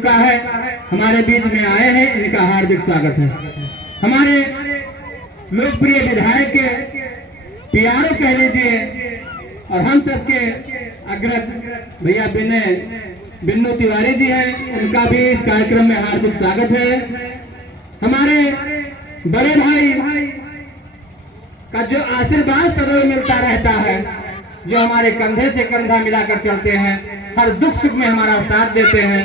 का है, हमारे बीच में आए हैं, इनका हार्दिक स्वागत है। हमारे लोकप्रिय विधायक के प्यारे कह लीजिए और हम सबके अग्रज भैया बिन्नू तिवारी जी हैं, उनका भी इस कार्यक्रम में हार्दिक स्वागत है। हमारे बड़े भाई का जो आशीर्वाद सदैव मिलता रहता है, जो हमारे कंधे से कंधा मिलाकर चलते हैं, हर दुख सुख में हमारा साथ देते हैं,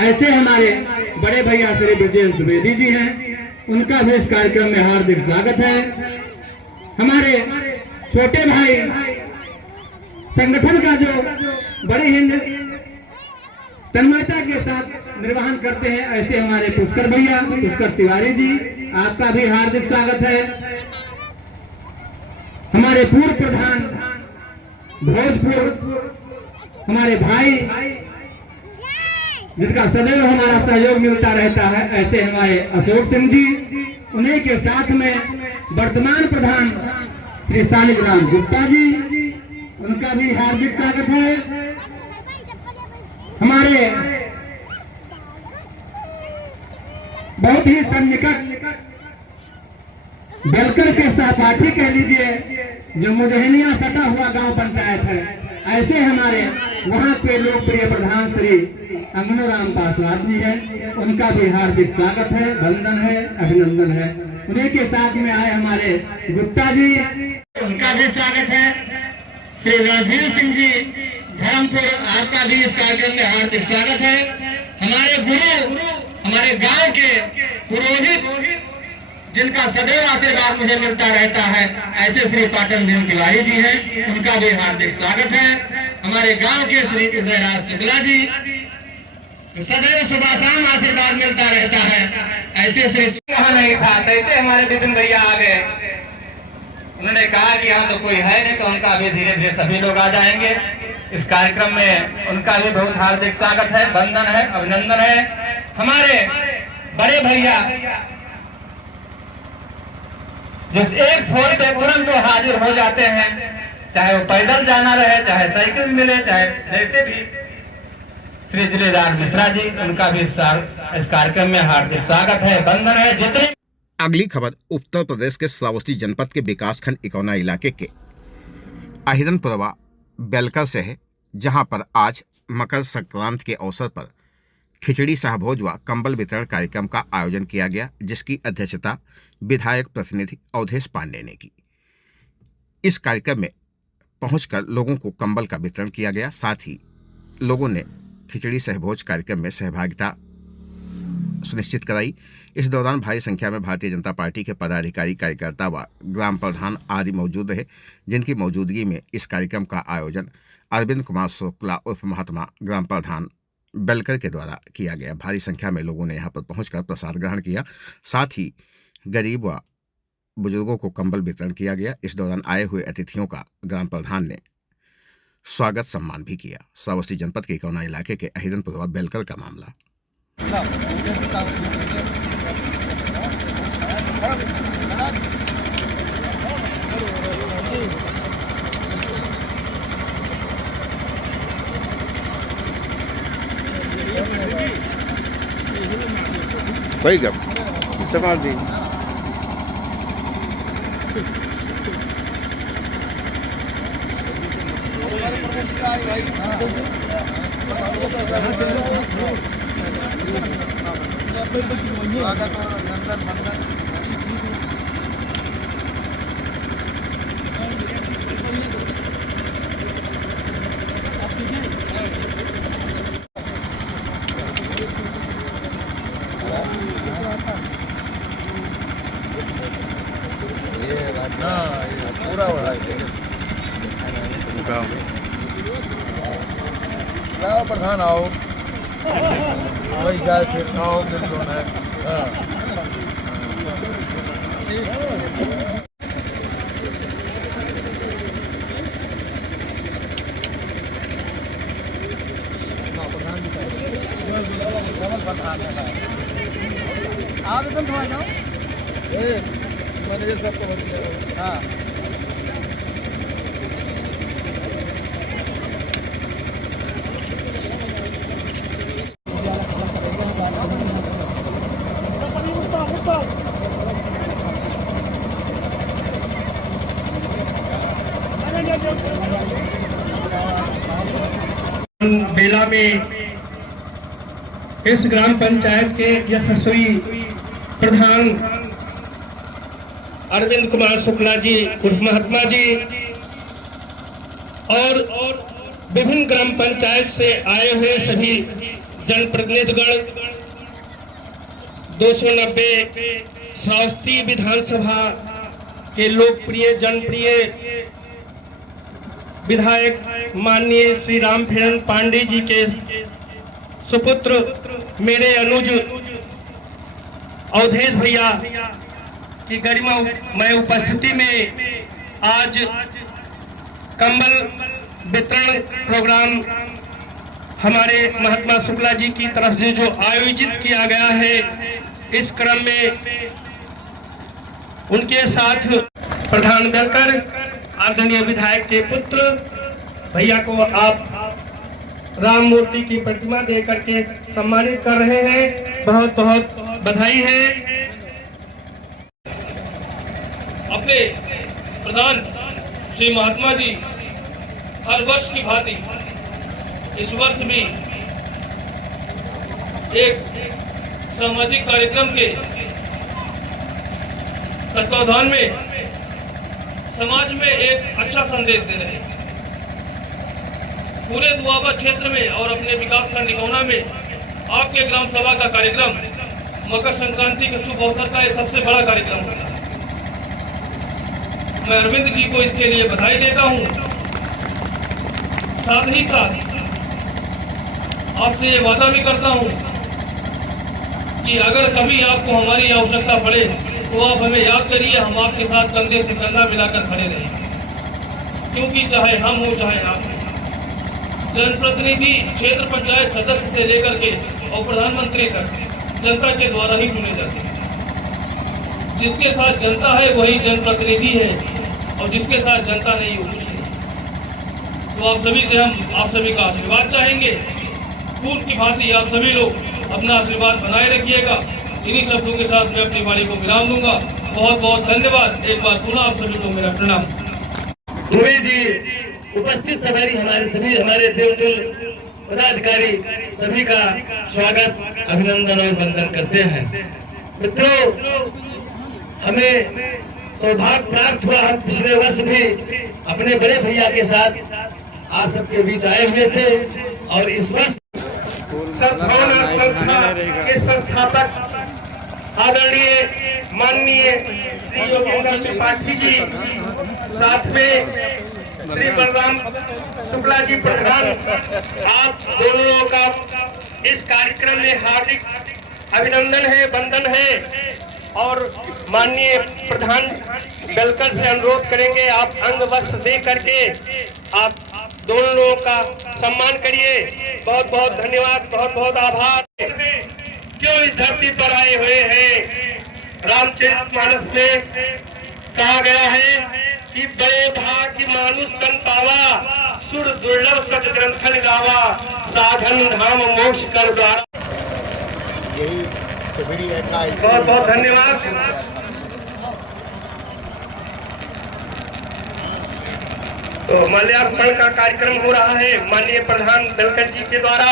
ऐसे हमारे बड़े भैया श्री ब्रजेश द्विवेदी जी हैं, उनका भी इस कार्यक्रम में हार्दिक स्वागत है। हमारे छोटे भाई संगठन का जो बड़े ही तन्मयता के साथ निर्वहन करते हैं, ऐसे हमारे पुष्कर तिवारी जी, आपका भी हार्दिक स्वागत है। हमारे पूर्व प्रधान भोजपुर हमारे भाई जिनका सदैव हमारा सहयोग मिलता रहता है, ऐसे हमारे अशोक सिंह जी, उन्हीं के साथ में वर्तमान प्रधान श्री शालिग्राम गुप्ता जी, उनका भी हार्दिक स्वागत है। हमारे बहुत ही सन्निकट बेलकर के सहपाठी कह लीजिए, जो मुजहनिया सटा हुआ गांव पंचायत है, ऐसे हमारे वहां के लोकप्रिय प्रधान श्री अंगनूराम पासवान जी हैं, उनका भी हार्दिक स्वागत है, वंदन है, अभिनंदन है। उन्हीं के साथ में आए हमारे गुप्ता जी, उनका भी स्वागत है। श्री रणधीर सिंह जी धर्मपुर, आपका भी इस कार्यक्रम में हार्दिक स्वागत है। हमारे गुरु, हमारे गांव के पुरोहित जिनका सदैव आशीर्वाद मुझे मिलता रहता है, ऐसे श्री पाटन भीम तिवारी जी हैं, उनका भी हार्दिक स्वागत है। हमारे गांव के श्री उदयराज शुक्ला जी, सदैव सुबह शाम आशीर्वाद मिलता रहता है, ऐसे श्री यहाँ नहीं था, कैसे हमारे विपिन भैया आ गए। उन्होंने कहा कि यहाँ तो कोई है नहीं, तो उनका भी धीरे धीरे सभी लोग आ जाएंगे इस कार्यक्रम में। उनका भी बहुत हार्दिक स्वागत है, वंदन है, अभिनंदन है। हमारे बड़े भैया जिस एक फोन पे तुरंत जो हाजिर हो जाते हैं, चाहे वो पैदल जाना रहे, चाहे साइकिल मिले, चाहे जैसे भी, श्री जिलेदार मिश्रा जी, उनका भी इस कार्यक्रम में हार्दिक स्वागत है, वंदन है। जितने अगली खबर उत्तर प्रदेश के श्रावस्ती जनपद के विकासखंड इकौना इलाके के अहिरनपुरवा बेलकर से है, जहां पर आज मकर संक्रांति के अवसर पर खिचड़ी सहभोज व कंबल वितरण कार्यक्रम का आयोजन किया गया, जिसकी अध्यक्षता विधायक प्रतिनिधि अवधेश पांडे ने की। इस कार्यक्रम में पहुंचकर लोगों को कंबल का वितरण किया गया, साथ ही लोगों ने खिचड़ी सहभोज कार्यक्रम में सहभागिता सुनिश्चित कराई। इस दौरान भारी संख्या में भारतीय जनता पार्टी के पदाधिकारी, कार्यकर्ता व ग्राम प्रधान आदि मौजूद रहे, जिनकी मौजूदगी में इस कार्यक्रम का आयोजन अरविंद कुमार शुक्ला उर्फ महात्मा ग्राम प्रधान बेलकर के द्वारा किया गया। भारी संख्या में लोगों ने यहाँ पर पहुंचकर प्रसाद ग्रहण किया, साथ ही गरीब व बुजुर्गों को कंबल वितरण किया गया। इस दौरान आए हुए अतिथियों का ग्राम प्रधान ने स्वागत सम्मान भी किया। श्रावस्ती जनपद के इकौना इलाके के अहिरनपुरवा बेलकर का मामला। कोई गम संभाल दी। पूरा हो रहा है क्या प्रधान आओ वही जाए फिर आओ आप एकदम थोड़ा जाओ मैनेजर साहब को। हाँ बेला में इस ग्राम पंचायत के यशस्वी प्रधान अरविंद कुमार शुक्ला जी उर्फ महात्मा जी और विभिन्न ग्राम पंचायत से आए हुए सभी जनप्रतिनिधिगण 290 श्रावस्ती विधानसभा के लोकप्रिय जनप्रिय विधायक माननीय श्री रामफेरण पांडे जी के सुपुत्र मेरे अनुज अवधेश भैया की गरिमामय उपस्थिति में आज कंबल वितरण प्रोग्राम हमारे महात्मा शुक्ला जी की तरफ से जो आयोजित किया गया है, इस क्रम में उनके साथ प्रधान बनकर आदरणीय विधायक के पुत्र भैया को आप राम मूर्ति की प्रतिमा दे करके सम्मानित कर रहे हैं। बहुत बहुत बधाई है। अपने प्रधान श्री महात्मा जी हर वर्ष की भांति इस वर्ष भी एक सामाजिक कार्यक्रम के तत्वावधान में समाज में एक अच्छा संदेश दे रहे हैं। पूरे दुआबा क्षेत्र में और अपने विकास खंड निकौना में आपके ग्राम सभा का कार्यक्रम मकर संक्रांति के शुभ अवसर का यह सबसे बड़ा कार्यक्रम होगा। मैं अरविंद जी को इसके लिए बधाई देता हूं। साथ ही साथ आपसे ये वादा भी करता हूं कि अगर कभी आपको हमारी आवश्यकता पड़े तो आप हमें याद करिए, हम आपके साथ कंधे से कंधा मिलाकर खड़े रहेंगे। क्योंकि चाहे हम हो चाहे आप हो, जनप्रतिनिधि क्षेत्र पंचायत सदस्य से लेकर के और प्रधानमंत्री तक जनता के द्वारा ही चुने जाते हैं। जिसके साथ जनता है वही जनप्रतिनिधि है और जिसके साथ जनता नहीं वो कुछ नहीं। तो आप सभी से हम आप सभी का आशीर्वाद चाहेंगे। पूर्व की भांति आप सभी लोग अपना आशीर्वाद बनाए रखिएगा। इन्हीं शब्दों के साथ मैं अपनी वाणी को विराम दूंगा। बहुत बहुत धन्यवाद। एक बार पुनः आप सभी को मेरा प्रणाम। दुबे जी, उपस्थित हमारे देवकुल पदाधिकारी सभी का स्वागत, अभिनंदन और वंदन करते हैं। मित्रों, हमें सौभाग्य प्राप्त हुआ, हम पिछले वर्ष भी अपने बड़े भैया के साथ आप सबके बीच आए हुए थे और इस वर्ष सद्भावना संस्था के संस्थापक आदरणीय माननीय श्री योगेंद्र त्रिपाठी जी, साथ में श्री बलराम शुक्ला जी प्रधान, आप दोनों का इस कार्यक्रम में हार्दिक अभिनंदन है, वंदन है। और माननीय प्रधान बेलकर से अनुरोध करेंगे, आप अंग वस्त्र दे करके आप दोनों लोगों का सम्मान करिए। बहुत बहुत धन्यवाद, बहुत बहुत आभार। क्यों इस धरती पर आए हुए हैं? रामचरितमानस में कहा गया है कि बड़े भाग्य मानुष तन पावा, सुर दुर्लभ सच ग्रंथन गावा, साधन धाम मोक्ष कर द्वारा। बहुत बहुत धन्यवाद। तो माल्यार्पण का कार्यक्रम हो रहा है माननीय प्रधान बेलकर जी के द्वारा।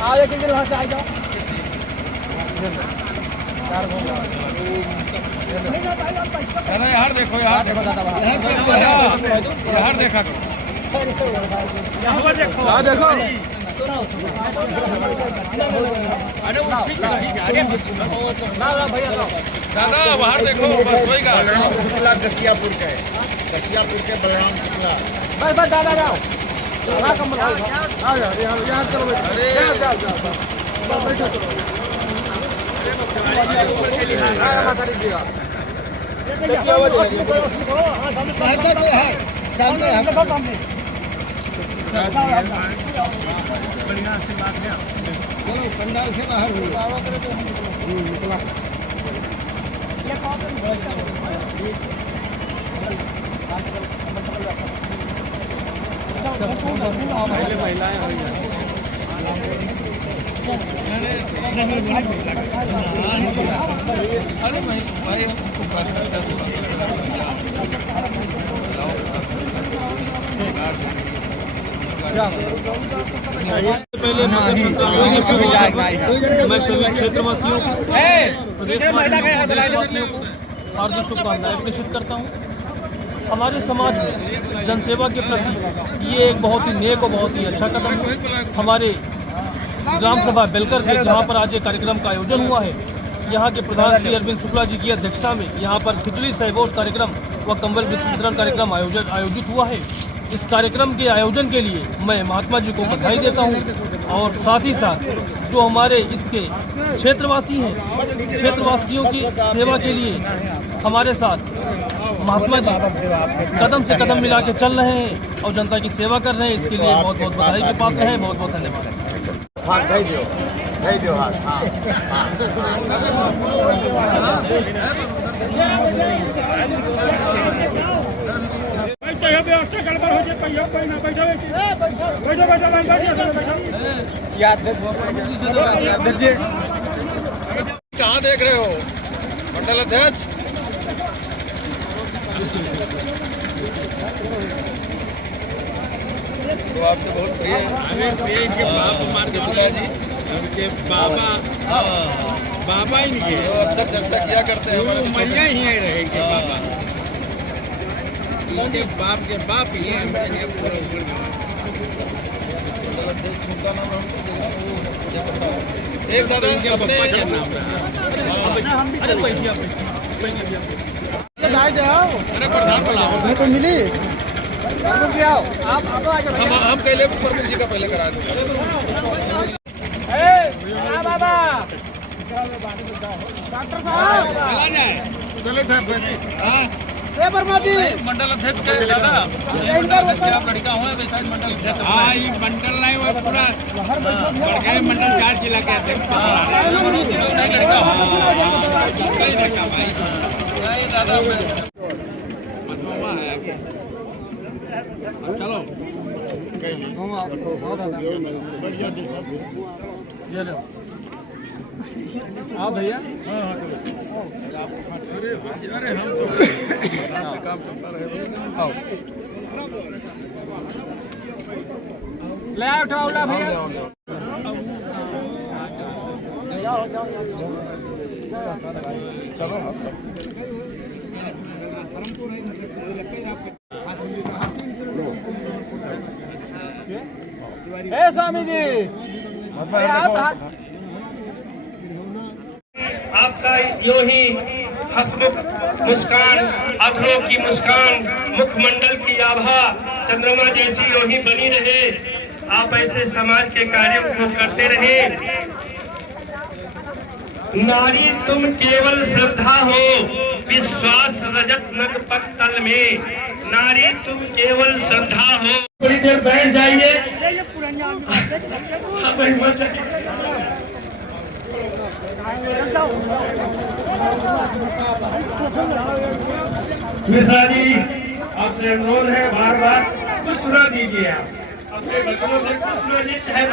आगे के वहाँ से आ जाओ। यार देखो, यार देखो दादा, यार देखा करो, यहाँ पर देखो, यहाँ देखो। अरे ठीक है, दादा बाहर देखो, बस होएगा। बलराम शुक्ला दसियापुर के बलराम शुक्ला। बस दादा जाओ, आ जाओ, यहाँ चलो, बैठो चलो। पंडाल से बाहर निकला। पहले मैं सभी क्षेत्रवासियों को, प्रदेशवासियों को हार्दिक शुभकामनाएं प्रेषित करता हूँ। हमारे समाज में जनसेवा के प्रति ये एक बहुत ही नेक और बहुत ही अच्छा कदम है। हमारे ग्राम सभा बेलकर के जहाँ पर आज ये कार्यक्रम का आयोजन हुआ है, यहाँ के प्रधान श्री अरविंद शुक्ला जी की अध्यक्षता में यहाँ पर खिचड़ी सहभोज कार्यक्रम व कंबल वितरण कार्यक्रम आयोजित हुआ है। इस कार्यक्रम के आयोजन के लिए मैं महात्मा जी को बधाई देता हूँ और साथ ही साथ जो हमारे इसके क्षेत्रवासी हैं, क्षेत्रवासियों की सेवा के लिए हमारे साथ महात्मा जी कदम से कदम मिला के चल रहे हैं और जनता की सेवा कर रहे हैं। इसके लिए बहुत बहुत बधाई के पात्र हैं। बहुत बहुत धन्यवाद। हाँ, दे दो हाथ। हाँ, कहाँ देख रहे हो मंडल अध्यक्ष? तो आपसे बहुत प्रिय है इनके पिताजी, इनके बाबा इनके अक्सर चर्चा किया करते हैं। उमरिया ही रहेंगे बाबा, इनके बाप के बाप ही हैं। एक दादा इनके अपने नाम है। अरे बैठिए अरे प्रधान बुलाओ तो मिली। हम पहले प्रमुख जी का पहले करा दें। डॉक्टर साहब चले थे मंडल अध्यक्ष के दादा, आप लड़का हो वैसा मंडल अध्यक्ष। हाँ, ये मंडल नहीं, वो पूरा मंडल 4 जिला के अध्यक्ष लड़का भाई दादा। चलो हाँ भैया। अरे हम तो काम चलता रहे। ले उठाओ भैया। चलो स्वामी जी आपका यो ही हंसमुख मुस्कान, अधरों की मुस्कान, मुखमंडल की आभा चंद्रमा जैसी यो ही बनी रहे। आप ऐसे समाज के कार्यों को करते रहे। नारी तुम केवल श्रद्धा हो, विश्वास रजत नग पग तल में। नारी तुम केवल श्रद्धा हो। थोड़ी देर बैठ जाइए। मिश्रा जी, आपसे अनुरोध है, बार बार कुछ सुना दीजिए। आप अपने बच्चों से कुछ सुना दीजिए।